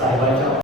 Tài